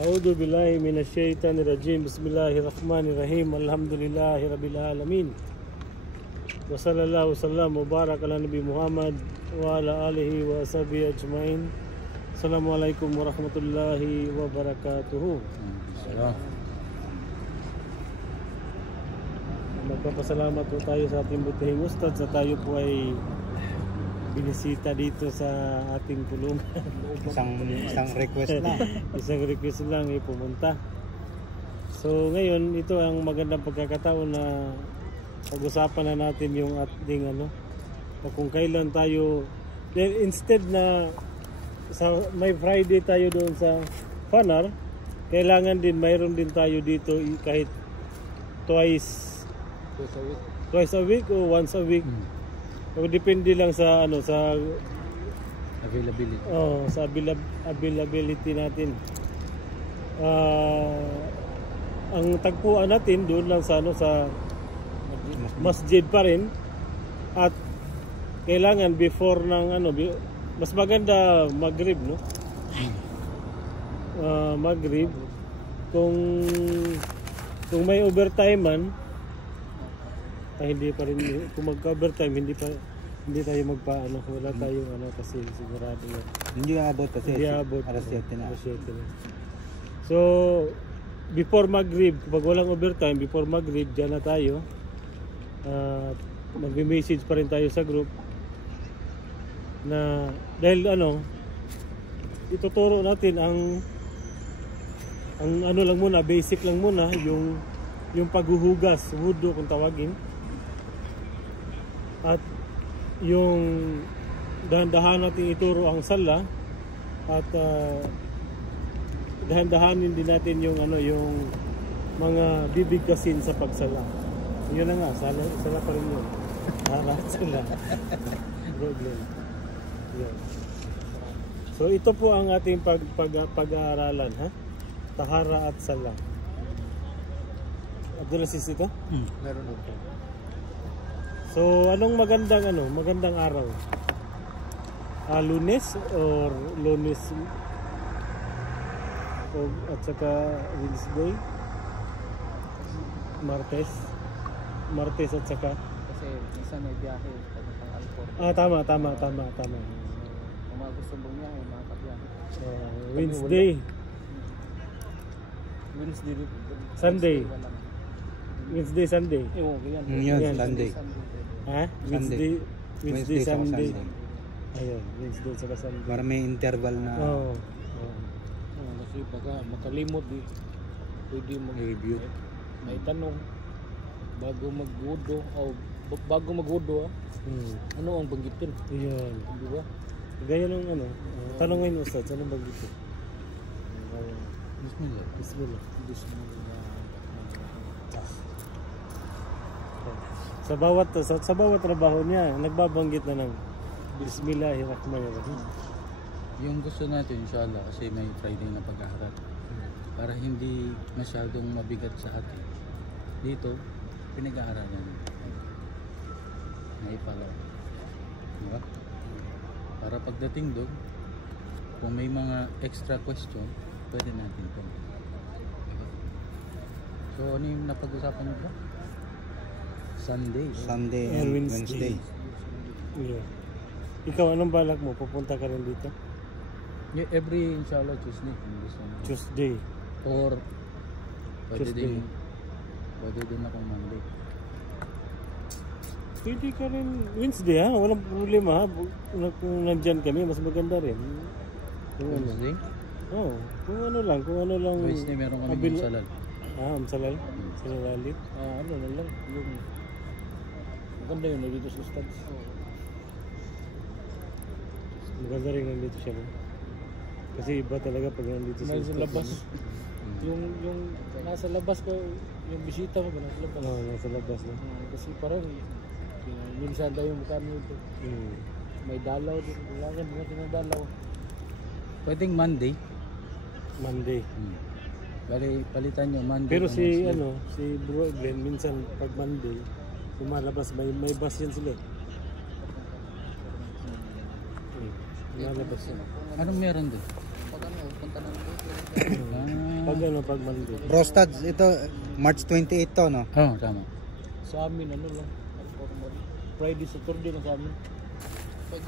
A'udzu billahi minasyaitonir rajim. Bismillahirrahmanirrahim. Alhamdulillahi rabbil alamin. Wa sallallahu wasallam wa baraka ala nabi Muhammad wa ala alihi wa ashabihi ajmain. Assalamualaikum warahmatullahi wabarakatuh. Magpapasalamat po tayo sa ating butihing ustad sa tayo po ay binisita dito sa ating kulungan. Isang request na. Isang request lang pumunta. So ngayon ito ang magandang pagkakataon na pag-usapan na natin yung ating kung kailan tayo, then instead na may Friday tayo doon sa Fanar, kailangan din mayroon din tayo dito kahit twice a week o once a week. O depende lang sa sa Availability. Sa availability natin. Ang tagpuan natin doon lang sa sa masjid pa rin, at kailangan before ng mas maganda Maghrib, no? Maghrib kung may overtime man, hindi pa rin, kung magka-overtime hindi tayo wala tayong kasi sigurado yan. Hindi aabot kasi alas 7 na. So before Maghrib, pag walang overtime, before Maghrib dyan na tayo. Magme-message pa rin tayo sa group na dahil ituturo natin ang lang muna, basic lang muna, yung paghuhugas, wudu kung tawagin. At yung dahan-dahan natin ituro ang sala, at dahan-dahanin din natin yung mga bibigkasin sa pagsala. Yun na nga, sala pa rin yun. Sala. Problem. Yun. So ito po ang ating pag-aaralan, ha? Tahara at sala. Abdul Aziz ito? Meron po. So anong magandang araw? Lunes or Lunes at saka Wednesday? Martes at saka? Kasi minsan may biyahe pagkatang Alcor. Tama. Kung mga gusto mong biyahe, makakabiyahe. Wednesday. Sunday. Sunday. Yun, Sunday. Ha? Wednesday, Sunday. Ayun, Wednesday saka Sunday. Para may interval na Kasi baka makalimot pwede mag-review. May tanong bago mag-wudo ano ang banggitin? Ayun. Di ba? Gaya ng tanongin mo Ustad, anong banggitin? Bismillah. Sa bawat trabaho niya, nagbabanggit na ng Bismillahirrahmanirrahim. yung gusto natin inshallah, kasi may Friday na pag-aaral, para hindi masyadong mabigat sa atin. Dito pinag-aaralan na ipalaw, diba? Para pagdating doon, kung may mga extra question, pwede natin ito. So ano yung napag-usapan nyo ba? Sunday and Wednesday. Yeah. Ikaw, anong balak mo? Pupunta ka rin dito? Yeah, every inshallah Tuesday. Or pwede Tuesday. din akong Monday. Pwede ka rin Wednesday, ha? Walang problema, ha? Kung nandyan kami, mas maganda rin. Wednesday? Oo. Kung ano lang. Wednesday meron kami salal. Salal? Salalalit? Ano na lang. Maganda yun, dito sa studs. Maganda rin nandito siya, no? Kasi iba talaga pag nandito sa Nasa labas. Yung nasa labas ko, yung bisita mo ba nasa labas? Oo, nasa labas na. Kasi parang minsan tayo mukha nito. May dalaw din. Kailangan mo ng dalaw. Pwedeng Monday. Bali, palitan nyo Monday. Pero si Bro Glenn, minsan pag Monday, lumalabas, may bus yan sila. Lumalabas yan. Anong meron doon? Pag punta na ng Pag ano, pag Monday. Brostad, ito March 28 to, no? Oo, tama. Sa amin, ano lang. Friday, Saturday na sa amin. Pag